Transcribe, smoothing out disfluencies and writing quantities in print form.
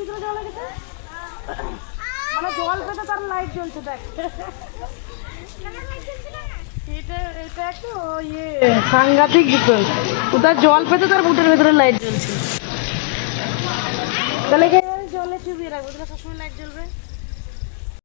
ভিতরে জল লেগেছে, মানে জল পেতে তার লাইট জ্বলছে। দেখ এটা এটা একটা ইয়ে সাংঘাতিক বিপদ, ওটা জল পেতে তার বুটের ভেতরে লাইট জ্বলছে। তাহলে জলে চুবিয়ে রাখবো, তাহলে সবসময় লাইট জ্বলবে।